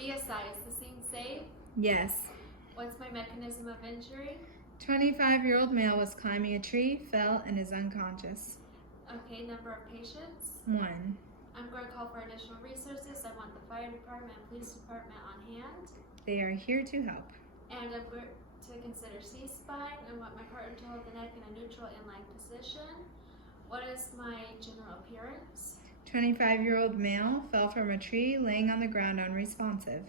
BSI, is the scene safe? Yes. What's my mechanism of injury? 25-year-old male was climbing a tree, fell, and is unconscious. Okay, number of patients? 1. I'm going to call for additional resources. I want the fire department and police department on hand. They are here to help. And I'm going to consider C-spine. I want my heart and toe of the neck in a neutral inline position. What is my general appearance? 25-year-old male fell from a tree, laying on the ground unresponsive.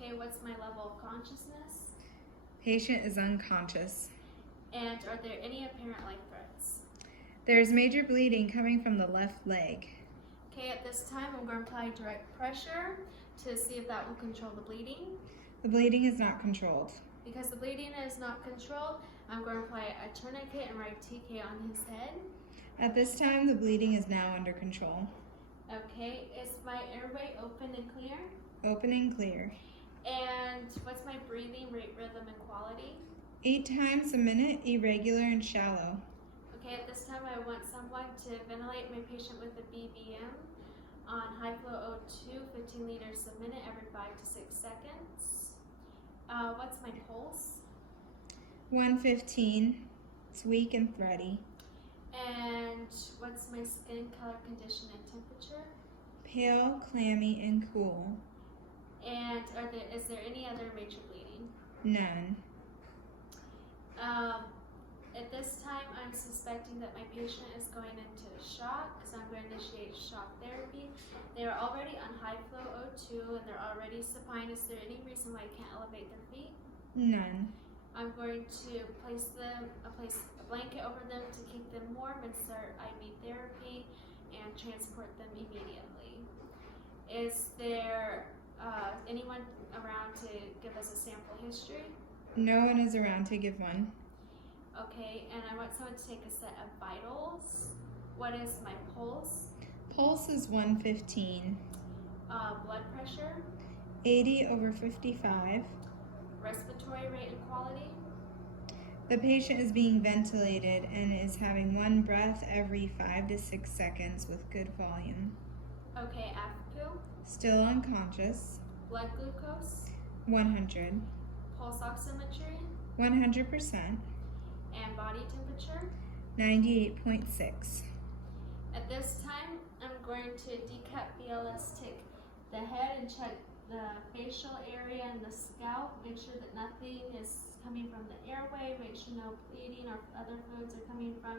Okay, what's my level of consciousness? Patient is unconscious. And are there any apparent life threats? There is major bleeding coming from the left leg. Okay, at this time I'm going to apply direct pressure to see if that will control the bleeding. The bleeding is not controlled. Because the bleeding is not controlled, I'm going to apply a tourniquet and write TK on his head. At this time, the bleeding is now under control. Okay, is my airway open and clear? Open and clear. And what's my breathing rate, rhythm, and quality? 8 times a minute, irregular and shallow. Okay, at this time I want someone to ventilate my patient with a BVM on high flow O2, 15 liters a minute every 5 to 6 seconds. What's my pulse? 115. It's weak and thready. And what's my skin color, condition, and temperature? Pale, clammy, and cool. And is there any other major bleeding? None. At this time, I'm suspecting that my patient is going into shock, so I'm going to initiate shock therapy. They are already on high flow O2 and they're already supine. Is there any reason why I can't elevate their feet? None. I'm going to place a blanket over them to keep them warm and start IV therapy and transport them immediately. Is there anyone around to give us a sample history? No one is around to give one. Okay, and I want someone to take a set of vitals. What is my pulse? Pulse is 115. Blood pressure? 80/55. Respiratory rate and quality? The patient is being ventilated and is having 1 breath every 5 to 6 seconds with good volume. Okay, AFPU? Still unconscious. Blood glucose? 100. Pulse oximetry? 100%. And body temperature? 98.6. At this time, I'm going to decap BLS tick the head and check the facial area and the scalp. Make sure that nothing is coming from the airway. Make sure no bleeding or other fluids are coming from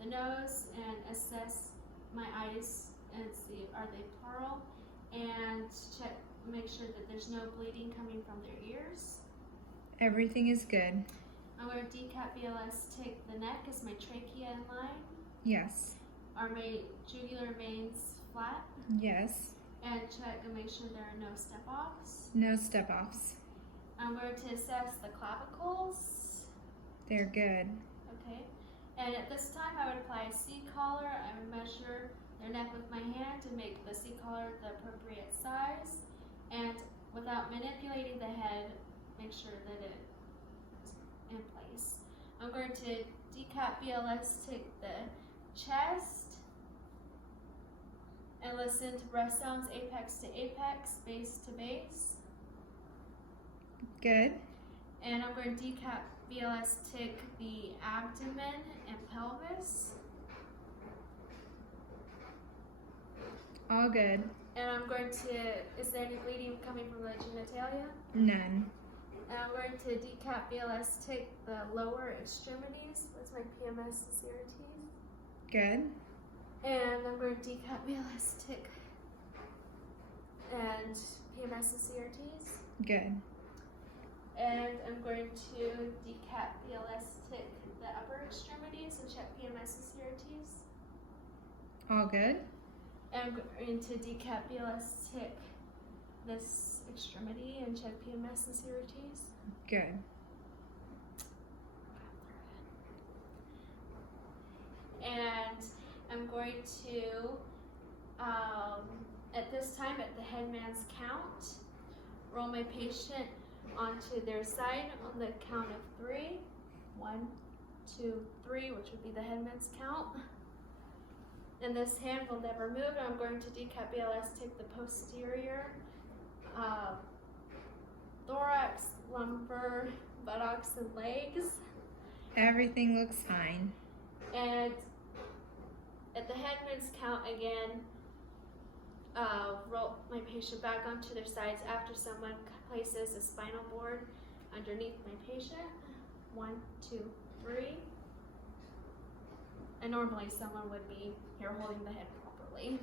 the nose, and assess my eyes and see are they pleural, and make sure that there's no bleeding coming from their ears. Everything is good. I'm going to decap BLS tick the neck. Is my trachea in line? Yes. Are my jugular veins flat? Yes. And check and make sure there are no step-offs. No step-offs. I'm going to assess the clavicles. They're good. Okay. And at this time, I would apply a C-collar. I would measure their neck with my hand to make the C-collar the appropriate size. And without manipulating the head, make sure that it is in place. I'm going to decap BLS, take the chest, and listen to breath sounds apex to apex, base to base. Good. And I'm going to decap BLS tick the abdomen and pelvis. All good. And I'm going to, is there any bleeding coming from the genitalia? None. And I'm going to decap BLS tick the lower extremities. What's my PMS and CRTs? Good. And I'm going to decap BLS tick and PMS and CRTs. Good. And I'm going to decap BLS tick the upper extremities and check PMS and CRTs. All good. And I'm going to decap BLS tick this extremity and check PMS and CRTs. Good. And I'm going to, at this time, at the headman's count, roll my patient onto their side on the count of 3. 1, 2, 3, which would be the headman's count. And this hand will never move. I'm going to decap BLS, take the posterior blocks and legs. Everything looks fine. And at the Headman's count again, roll my patient back onto their sides after someone places a spinal board underneath my patient. 1, 2, 3. And normally someone would be here holding the head properly.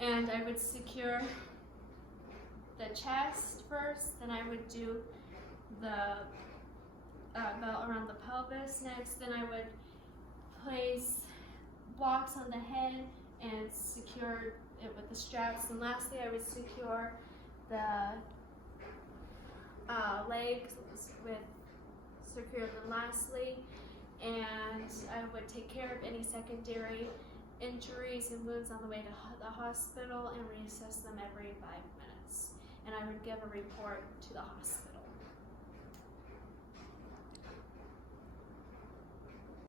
And I would secure the chest first, then I would do the belt around the pelvis next, then I would place blocks on the head and secure it with the straps, and lastly I would secure the legs secure them lastly, and I would take care of any secondary injuries and wounds on the way to the hospital and reassess them every 5 minutes, and I would give a report to the hospital.